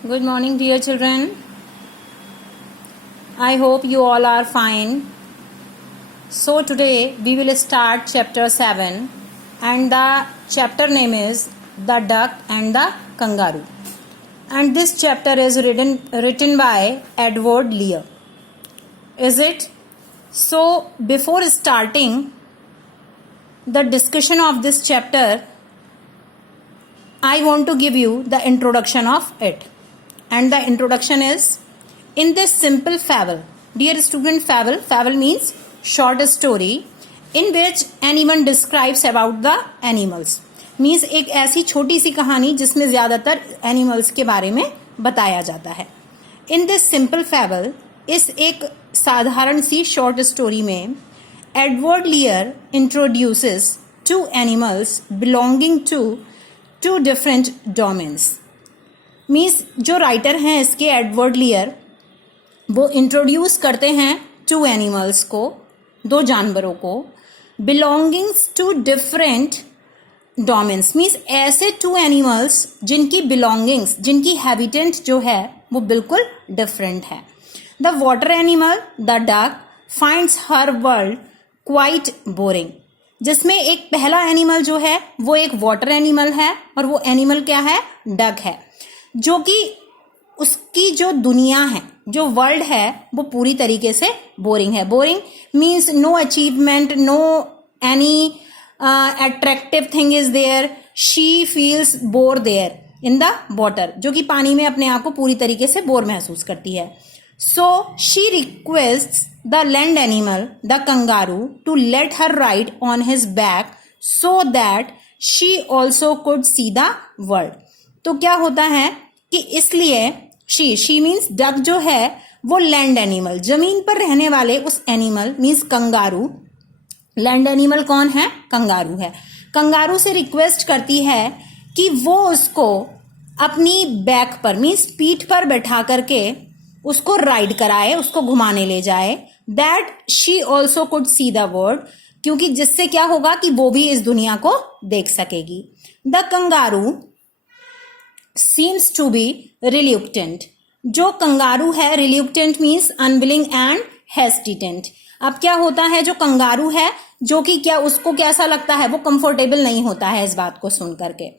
Good morning, dear children. I hope you all are fine. So today we will start chapter 7 and the chapter name is The Duck and the Kangaroo. And this chapter is written by Edward Lear. Is it? So before starting the discussion of this chapter, I want to give you the introduction of it. And the introduction is, in this simple fable, dear student, fable means short story in which anyone describes about the animals. Means एक ऐसी छोटी सी कहानी जिसमें ज्यादातर animals के बारे में बताया जाता है. इन दिस सिंपल फैबल, इस एक साधारण सी शॉर्ट स्टोरी में Edward Lear introduces two animals belonging to two different domains. Means जो राइटर हैं इसके एडवर्ड लियर, वो इंट्रोड्यूस करते हैं टू एनिमल्स को, दो जानवरों को, belongings to different domains. Means ऐसे टू एनिमल्स जिनकी बिलोंगिंग्स, जिनकी हैबिटेंट जो है वो बिल्कुल डिफरेंट है. The water animal the duck finds her world quite boring. जिसमें एक पहला एनिमल जो है वो एक वाटर एनिमल है और वो एनिमल क्या है? डक है, जो कि उसकी जो दुनिया है, जो वर्ल्ड है, वो पूरी तरीके से बोरिंग है. Boring means no achievement, no any attractive thing is there. She feels bore there in the water, जो कि पानी में अपने आप को पूरी तरीके से बोर महसूस करती है. So she requests the land animal the kangaroo to let her ride on his back so that she also could see the world. तो क्या होता है कि इसलिए शी मीन्स डक जो है वो लैंड एनिमल, जमीन पर रहने वाले उस animal means kangaroo. Land animal कौन है? कंगारू है. कंगारू से रिक्वेस्ट करती है कि वो उसको अपनी बैक पर मीन्स पीठ पर बैठा करके उसको राइड कराए, उसको घुमाने ले जाए. That she also could see the world, क्योंकि जिससे क्या होगा कि वो भी इस दुनिया को देख सकेगी. The kangaroo seems to be reluctant. जो कंगारू है, reluctant means unwilling and hesitant. अब क्या होता है, जो कंगारू है, जो कि क्या उसको कैसा लगता है, वो कंफर्टेबल नहीं होता है इस बात को सुन करके.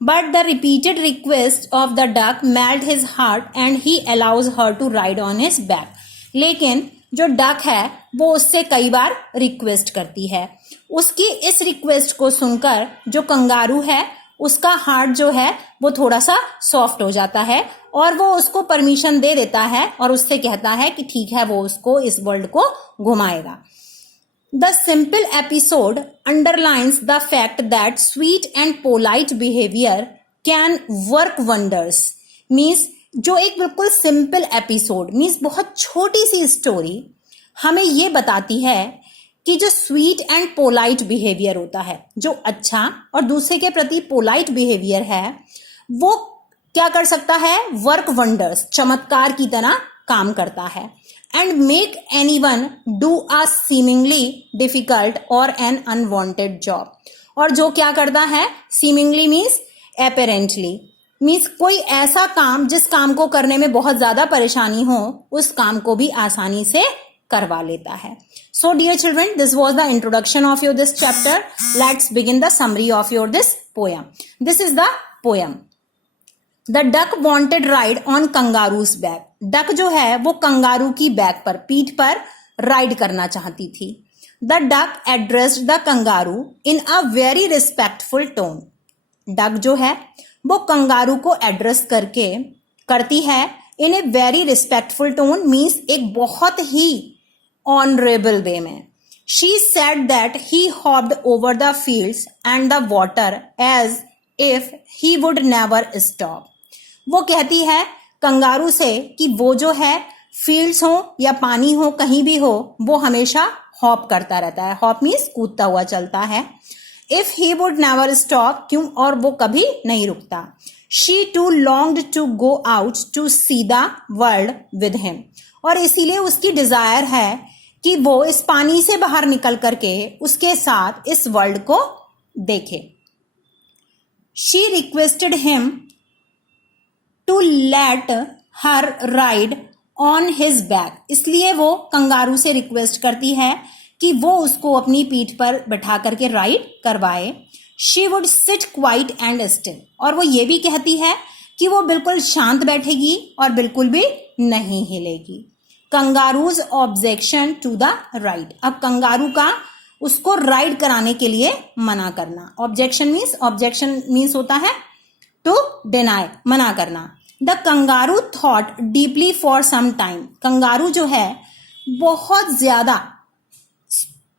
But the repeated request of the duck melt his heart and he allows her to ride on his back. लेकिन जो डक है वो उससे कई बार रिक्वेस्ट करती है. उसकी इस रिक्वेस्ट को सुनकर जो कंगारू है उसका हार्ट जो है वो थोड़ा सा सॉफ्ट हो जाता है और वो उसको परमिशन दे देता है और उससे कहता है कि ठीक है, वो उसको इस वर्ल्ड को घुमाएगा. The simple episode underlines the fact that sweet and polite behaviour can work wonders. Means जो एक बिल्कुल सिंपल एपिसोड मीन्स बहुत छोटी सी स्टोरी हमें ये बताती है कि जो स्वीट एंड पोलाइट बिहेवियर होता है, जो अच्छा और दूसरे के प्रति पोलाइट बिहेवियर है, वो क्या कर सकता है? वर्क वंडर्स, चमत्कार की तरह काम करता है. And make anyone do a seemingly difficult और एन अनवांटेड जॉब. और जो क्या करता है? सीमिंगली मीन्स अपेरेंटली, मीन्स कोई ऐसा काम जिस काम को करने में बहुत ज्यादा परेशानी हो, उस काम को भी आसानी से करवा लेता है. So dear children, this was the introduction of your this chapter. Let's begin the summary of your this poem. This is the poem. The duck wanted ride on kangaroo's back. Duck जो है वो kangaroo की back पर, पीठ पर ride करना चाहती थी. The duck addressed the kangaroo in a very respectful tone. Duck जो है वो कंगारू को एड्रेस करती है in a very respectful tone means एक बहुत ही ऑनरेबल वे में. She said that he hopped over the fields and the water as if he would never stop. वो कहती है कंगारू से कि वो जो है फील्ड्स हो या पानी हो, कहीं भी हो, वो हमेशा हॉप करता रहता है. हॉप मीन्स कूदता हुआ चलता है. If he would never stop, क्यों? और वो कभी नहीं रुकता. She too longed to go out to see the world with him. और इसीलिए उसकी डिजायर है कि वो इस पानी से बाहर निकल करके उसके साथ इस वर्ल्ड को देखे. She requested him to let her ride on his back, इसलिए वो कंगारू से रिक्वेस्ट करती है कि वो उसको अपनी पीठ पर बैठा करके राइड करवाए. She would seat quiet and still, और वो ये भी कहती है कि वो बिल्कुल शांत बैठेगी और बिल्कुल भी नहीं हिलेगी. Kangaroos objection to the ride, अब कंगारू का उसको राइड कराने के लिए मना करना. ऑब्जेक्शन मीन्स होता है टू डिनाई, मना करना. The kangaroo thought deeply for some time, kangaroo जो है बहुत ज्यादा,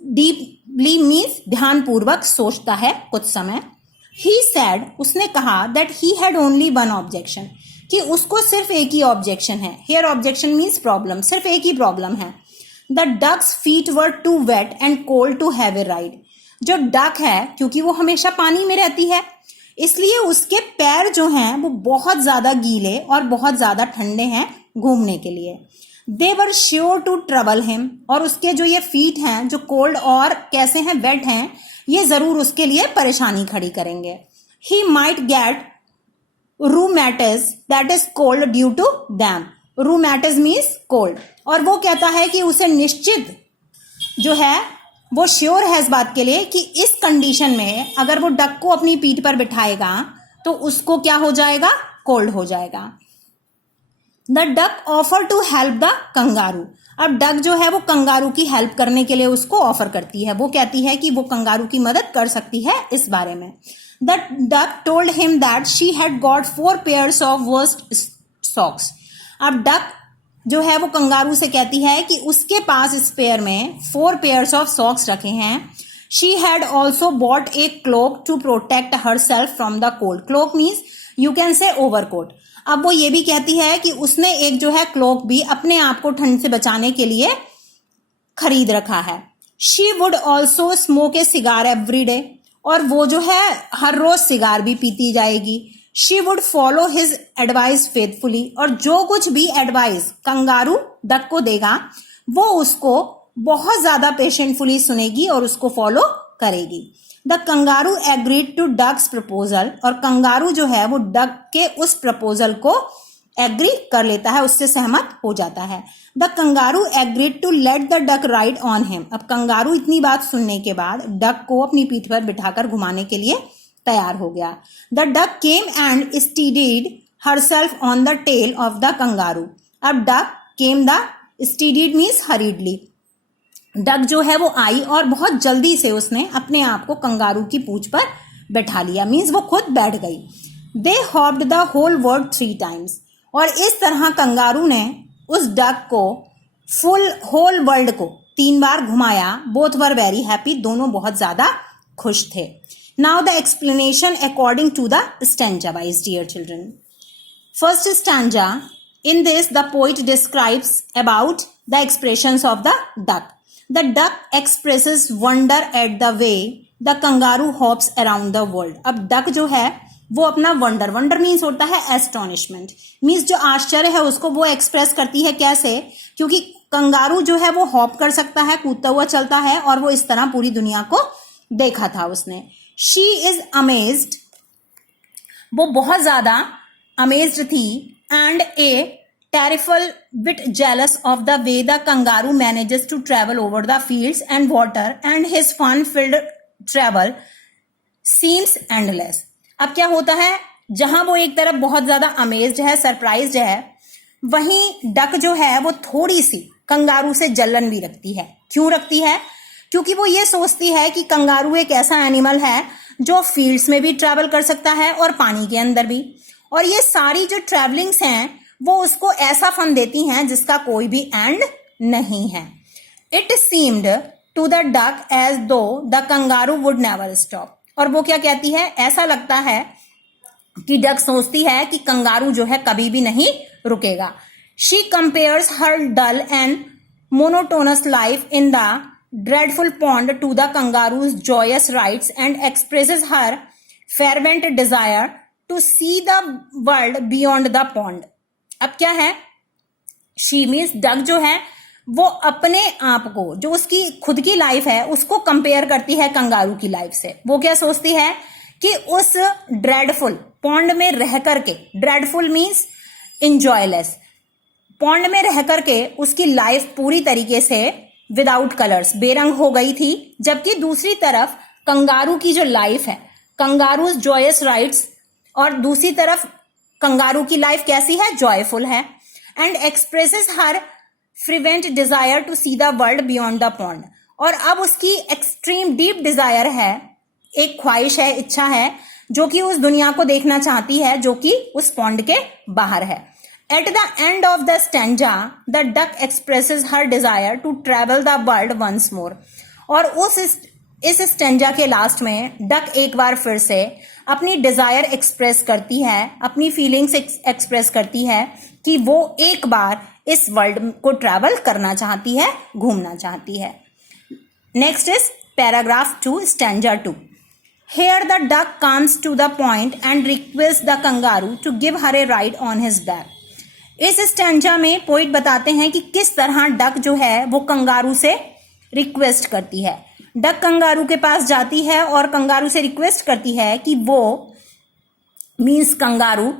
डीपली मीन्स ध्यानपूर्वक सोचता है कुछ समय. ही सेड, उसने कहा that he had only one objection, कि उसको सिर्फ एक ही ऑब्जेक्शन है. हियर ऑब्जेक्शन मीन्स प्रॉब्लम, सिर्फ एक ही प्रॉब्लम है. The ducks feet were too wet and cold to have a ride, जो डक है क्योंकि वो हमेशा पानी में रहती है इसलिए उसके पैर जो हैं वो बहुत ज्यादा गीले और बहुत ज्यादा ठंडे हैं घूमने के लिए. They were sure to trouble him, और उसके जो ये फीट हैं जो कोल्ड और कैसे हैं, वेट हैं, ये जरूर उसके लिए परेशानी खड़ी करेंगे. He might get rheumatism that is cold due to them, rheumatism means cold, और वो कहता है कि उसे निश्चित जो है वो श्योर है इस बात के लिए कि इस कंडीशन में अगर वो डक को अपनी पीठ पर बिठाएगा तो उसको क्या हो जाएगा, कोल्ड हो जाएगा. The duck offer to help the kangaroo, अब डक जो है वो कंगारू की हेल्प करने के लिए उसको ऑफर करती है, वो कहती है कि वो कंगारू की मदद कर सकती है इस बारे में. The duck told him that she had got 4 pairs of worst socks, अब डक जो है वो कंगारू से कहती है कि उसके पास स्पेयर में 4 पेयर्स ऑफ सॉक्स रखे हैं. She had also bought a cloak to protect herself from the cold, cloak means you can say overcoat. अब वो ये भी कहती है कि उसने एक जो है क्लोक भी अपने आप को ठंड से बचाने के लिए खरीद रखा है. She would also smoke A cigar every day, और वो जो है हर रोज सिगार भी पीती जाएगी. She would follow his advice faithfully, और जो कुछ भी एडवाइस कंगारू डक को देगा वो उसको बहुत ज्यादा पेशेंटफुली सुनेगी और उसको फॉलो करेगी. The kangaroo agreed to duck's proposal, और कंगारू जो है वो डक के उस प्रपोजल को एग्री कर लेता है, उससे सहमत हो जाता है. The kangaroo agreed to let the duck ride on him, अब कंगारू इतनी बात सुनने के बाद डक को अपनी पीठ पर बिठाकर घुमाने के लिए तैयार हो गया. The duck came and steadied herself on the tail of the kangaroo, अब duck came, the steadied means hurriedly, duck जो है वो आई और बहुत जल्दी से उसने अपने आप को कंगारू की पूंछ पर बैठा लिया, मीन्स वो खुद बैठ गई. They hopped the whole world 3 times, और इस तरह कंगारू ने उस डक को होल वर्ल्ड को 3 बार घुमाया. बोथ वर वेरी हैप्पी, दोनों बहुत ज्यादा खुश थे. Now the explanation according to the stanza wise, dear children. First stanza, in this the poet describes about the expressions of the duck. The duck expresses wonder at the way the kangaroo hops around the world. अब duck जो है वो अपना wonder means होता है astonishment, means जो आश्चर्य है उसको वो express करती है. कैसे? क्योंकि कंगारू जो है वो हॉप कर सकता है, कूदता हुआ चलता है, और वो इस तरह पूरी दुनिया को देखा था उसने. She is amazed, वो बहुत ज्यादा amazed थी, and a terrible bit jealous of the way the kangaroo manages to travel over the fields and water, and his fun-filled travel seems endless. अब क्या होता है, जहां वो एक तरफ बहुत ज्यादा अमेज्ड है, सरप्राइज्ड है, वहीं डक जो है वो थोड़ी सी कंगारू से जलन भी रखती है. क्यों रखती है? क्योंकि वो ये सोचती है कि कंगारू एक ऐसा एनिमल है जो फील्ड्स में भी ट्रैवल कर सकता है और पानी के अंदर भी, और ये सारी जो ट्रैवलिंग्स हैं वो उसको ऐसा फन देती हैं जिसका कोई भी एंड नहीं है. It seemed to the duck as though the kangaroo would never stop, और वो क्या कहती है, ऐसा लगता है कि डक सोचती है कि कंगारू जो है कभी भी नहीं रुकेगा. She compares her dull and monotonous life in the dreadful pond to the kangaroo's joyous rides and expresses her fervent desire to see the world beyond the pond. अब क्या है, she means डक जो है वो अपने आप को, जो उसकी खुद की लाइफ है, उसको कंपेयर करती है कंगारू की लाइफ से. वो क्या सोचती है कि उस ड्रेडफुल पॉन्ड में रह करके, ड्रेडफुल मीन्स इंजॉयलेस, पॉन्ड में रह करके उसकी लाइफ पूरी तरीके से विदाउट कलर्स, बेरंग हो गई थी। जबकि दूसरी तरफ कंगारू की जो लाइफ है, कंगारूज जॉयस राइड्स, और दूसरी तरफ कंगारू की लाइफ कैसी है, जॉयफुल है। And expresses her fervent desire to see the world beyond the pond, और अब उसकी एक्सट्रीम डीप डिजायर है, एक ख्वाहिश है, इच्छा है, जो कि उस दुनिया को देखना चाहती है जो कि उस पॉन्ड के बाहर है। At the end of the stanza the duck expresses her desire to travel the world once more, और इस स्टैंजा के लास्ट में डक एक बार फिर से अपनी डिजायर एक्सप्रेस करती है, अपनी फीलिंग्स एक्सप्रेस करती है कि वो एक बार इस वर्ल्ड को ट्रैवल करना चाहती है, घूमना चाहती है। Next is paragraph 2, stanza 2। Here the duck comes to the point and requests the kangaroo to give her a ride on his back. इस स्टैंजा में पोइट बताते हैं कि किस तरह डक जो है वो कंगारू से रिक्वेस्ट करती है। डक कंगारू के पास जाती है और कंगारू से रिक्वेस्ट करती है कि वो मीन्स कंगारू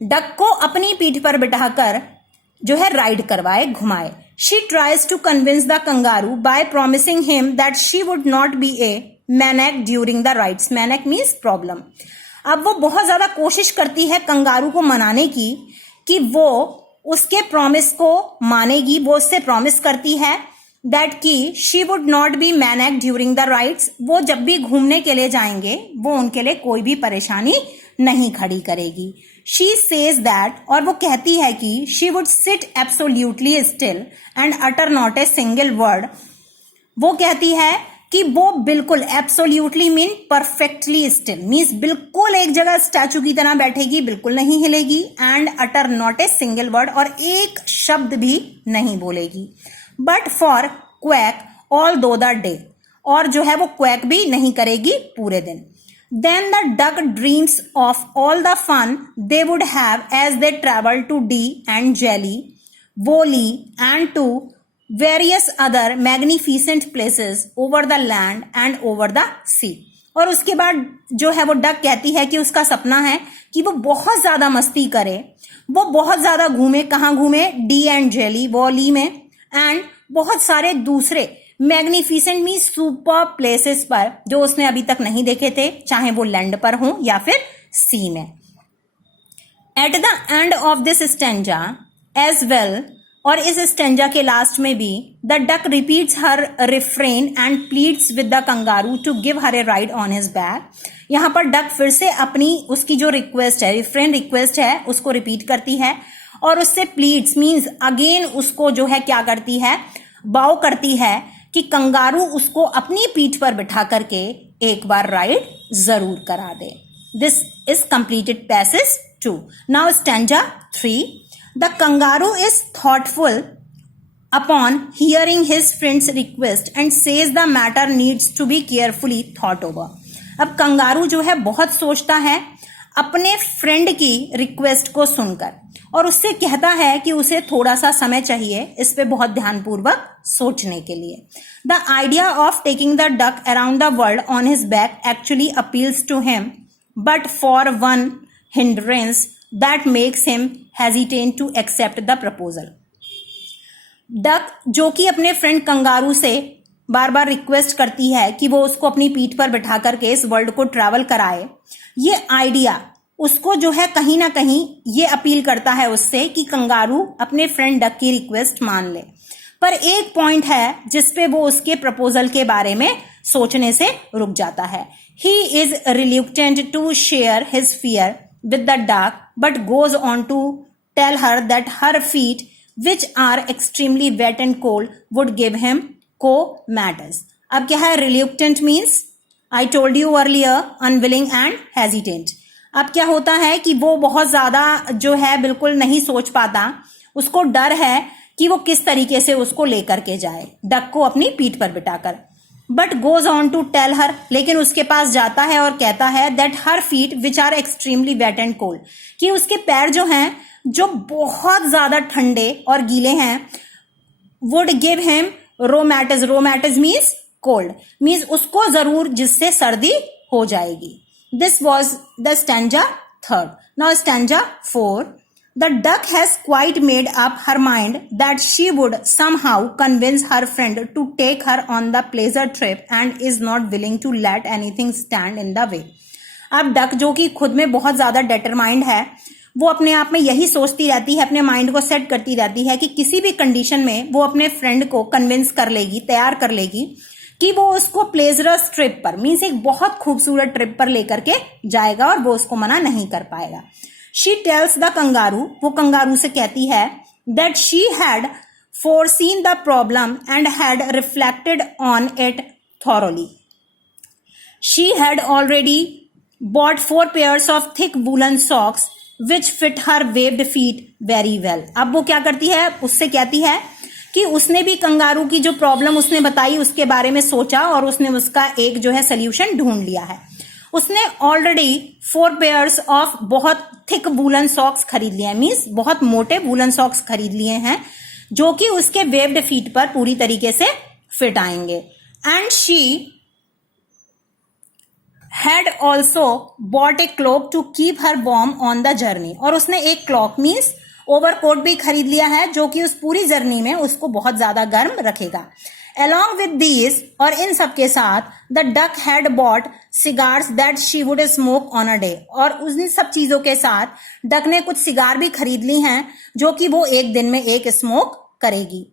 डक को अपनी पीठ पर बिठाकर जो है राइड करवाए, घुमाए। She tries to convince the kangaroo by promising him that she would not be a menace during the rides. Menace means problem. अब वो बहुत ज्यादा कोशिश करती है कंगारू को मनाने की कि वो उसके प्रॉमिस को मानेगी। वो उससे प्रॉमिस करती है दैट कि she would not be menace during the rides, वो जब भी घूमने के लिए जाएंगे वो उनके लिए कोई भी परेशानी नहीं खड़ी करेगी। शी सेज दैट, और वो कहती है कि she would sit absolutely still and utter not a single word. वो कहती है कि वो बिल्कुल absolutely mean perfectly still, means बिल्कुल एक जगह स्टैचू की तरह बैठेगी, बिल्कुल नहीं हिलेगी। And utter not a single word, और एक शब्द भी नहीं बोलेगी। But for quack all through the day, और जो है वो क्वैक भी नहीं करेगी पूरे दिन। Then the duck dreams of all the fun they would have as they travel to Dee and Jelly, वोली and to various other magnificent places over the land and over the sea. और उसके बाद जो है वो duck कहती है कि उसका सपना है कि वो बहुत ज्यादा मस्ती करे, वो बहुत ज्यादा घूमे। कहाँ घूमे, डी एंड जेली, वॉली में, एंड बहुत सारे दूसरे मैग्निफिसेंट मीन सुपर प्लेसेस पर जो उसने अभी तक नहीं देखे थे, चाहे वो लैंड पर हो या फिर सी में। At the end of this stanza as well, और इस स्टैंजा के लास्ट में भी the duck repeats her refrain and pleads with the kangaroo to give her a ride on his back. यहाँ पर डक फिर से अपनी उसकी जो रिक्वेस्ट है, रिफ्रेन रिक्वेस्ट है, उसको रिपीट करती है और उससे प्लीड्स मीन्स अगेन उसको जो है क्या करती है, बाव करती है कि कंगारू उसको अपनी पीठ पर बिठा करके एक बार राइड जरूर करा दे। This is completed passage 2। Now stanza 3। The kangaroo is thoughtful upon hearing his friend's request and says the matter needs to be carefully thought over. अब कंगारू जो है बहुत सोचता है अपने फ्रेंड की रिक्वेस्ट को सुनकर, और उससे कहता है कि उसे थोड़ा सा समय चाहिए इस पे बहुत ध्यानपूर्वक सोचने के लिए। The idea of taking the duck around the world on his back actually appeals to him, but for one hindrance that makes him hesitate to accept the proposal. Duck जो कि अपने फ्रेंड कंगारू से बार बार request करती है कि वो उसको अपनी पीठ पर बिठा करके इस वर्ल्ड को ट्रैवल कराए, ये आइडिया उसको जो है कहीं ना कहीं ये अपील करता है उससे कि कंगारू अपने फ्रेंड डक की रिक्वेस्ट मान ले। पर एक पॉइंट है जिसपे वो उसके प्रपोजल के बारे में सोचने से रुक जाता है। He is reluctant to share his fear with the duck, but goes on to tell her that her feet, which are extremely wet and cold, would give him co-matters. अब क्या है, reluctant means I told you earlier, unwilling and hesitant. अब क्या होता है कि वो बहुत ज्यादा जो है बिल्कुल नहीं सोच पाता, उसको डर है कि वो किस तरीके से उसको लेकर के जाए डक को अपनी पीठ पर बिठाकर। But goes on to tell her, लेकिन उसके पास जाता है और कहता है that her feet which are extremely wet and cold, कि उसके पैर जो हैं जो बहुत ज्यादा ठंडे और गीले हैं, would give him rheumatism. Rheumatism means cold, means उसको जरूर जिससे सर्दी हो जाएगी। This was the stanza 3rd। Now stanza 4। The duck has quite made up her mind that she would somehow convince her friend to take her on the pleasure trip and is not willing to let anything stand in the way. अब duck जो कि खुद में बहुत ज्यादा determined है, वो अपने आप में यही सोचती रहती है, अपने माइंड को सेट करती रहती है कि किसी भी कंडीशन में वो अपने फ्रेंड को कन्विंस कर लेगी, तैयार कर लेगी कि वो उसको प्लेजरस ट्रिप पर, मीन्स एक बहुत खूबसूरत ट्रिप पर लेकर के जाएगा और वो उसको मना नहीं कर पाएगा. She tells the kangaroo, वो कंगारू से कहती है, that she had foreseen the problem and had reflected on it thoroughly. She had already bought 4 pairs of thick woolen socks which fit her waved feet very well. अब वो क्या करती है, उससे कहती है कि उसने भी कंगारू की जो प्रॉब्लम उसने बताई उसके बारे में सोचा और उसने उसका एक जो है सोल्यूशन ढूंढ लिया है. उसने ऑलरेडी 4 पेयर्स ऑफ बहुत थिक वूलन सॉक्स खरीद लिए हैं, मीन्स बहुत मोटे वूलन सॉक्स खरीद लिए हैं जो कि उसके वेव्ड फीट पर पूरी तरीके से फिट आएंगे. And she had also bought a cloak to keep her warm on the journey. और उसने एक क्लॉक मीन्स ओवरकोट भी खरीद लिया है जो कि उस पूरी जर्नी में उसको बहुत ज्यादा गर्म रखेगा. Along with these, और इन सब के साथ, the duck had bought cigars that she would smoke on a day. और उन सब चीजों के साथ डक ने कुछ सिगार भी खरीद ली हैं जो कि वो एक दिन में एक स्मोक करेगी.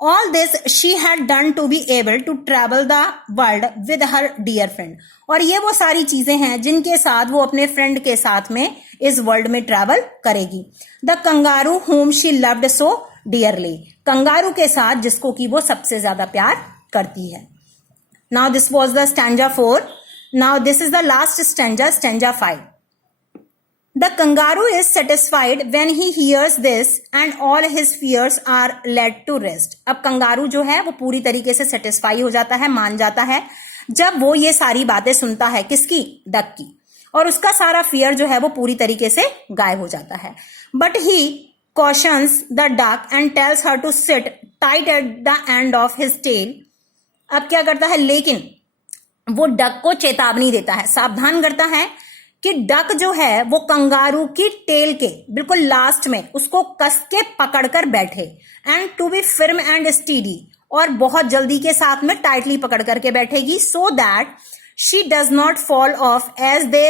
All this she had done to be able to travel the world with her dear friend. और ये वो सारी चीजें हैं जिनके साथ वो अपने फ्रेंड के साथ में इस वर्ल्ड में ट्रैवल करेगी. The kangaroo whom she loved so dearly. Kangaroo के साथ जिसको कि वो सबसे ज्यादा प्यार करती है. Now this was the stanza 4. Now this is the last stanza, stanza 5. The kangaroo is satisfied when he hears this and all his fears are laid to rest. अब कंगारू जो है वो पूरी तरीके से सेटिस्फाई हो जाता है, मान जाता है जब वो ये सारी बातें सुनता है. किसकी? डक की. और उसका सारा फियर जो है वो पूरी तरीके से गायब हो जाता है. But he cautions the duck and tells her to sit tight at the end of his tail. अब क्या करता है, लेकिन वो डक को चेतावनी देता है, सावधान करता है कि डक जो है वो कंगारू की टेल के बिल्कुल लास्ट में उसको कस के पकड़कर बैठे. And to be firm and steady, और बहुत जल्दी के साथ में टाइटली पकड़ करके बैठेगी, so that she does not fall off as they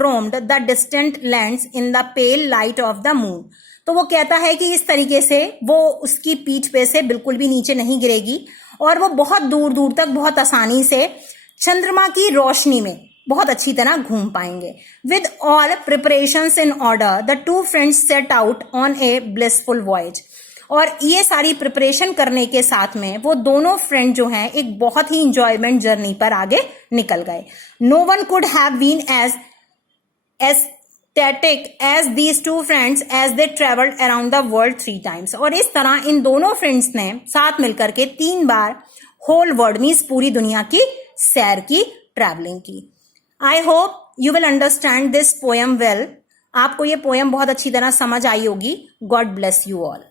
roamed the distant lands in the pale light of the moon. तो वो कहता है कि इस तरीके से वो उसकी पीठ पे से बिल्कुल भी नीचे नहीं गिरेगी और वो बहुत दूर दूर तक बहुत आसानी से चंद्रमा की रोशनी में बहुत अच्छी तरह घूम पाएंगे. With all preparations in order the two friends set out on a blissful voyage. और ये सारी प्रिपरेशन करने के साथ में वो दोनों फ्रेंड जो हैं एक बहुत ही इंजॉयमेंट जर्नी पर आगे निकल गए. No one could have been as ecstatic as these two friends as they traveled around the world 3 times. और इस तरह इन दोनों फ्रेंड्स ने साथ मिलकर के 3 बार होल वर्ल्ड मीन्स पूरी दुनिया की सैर की, ट्रैवलिंग की. I hope you will understand this poem well. आपको ये पोएम बहुत अच्छी तरह समझ आई होगी. God bless you all.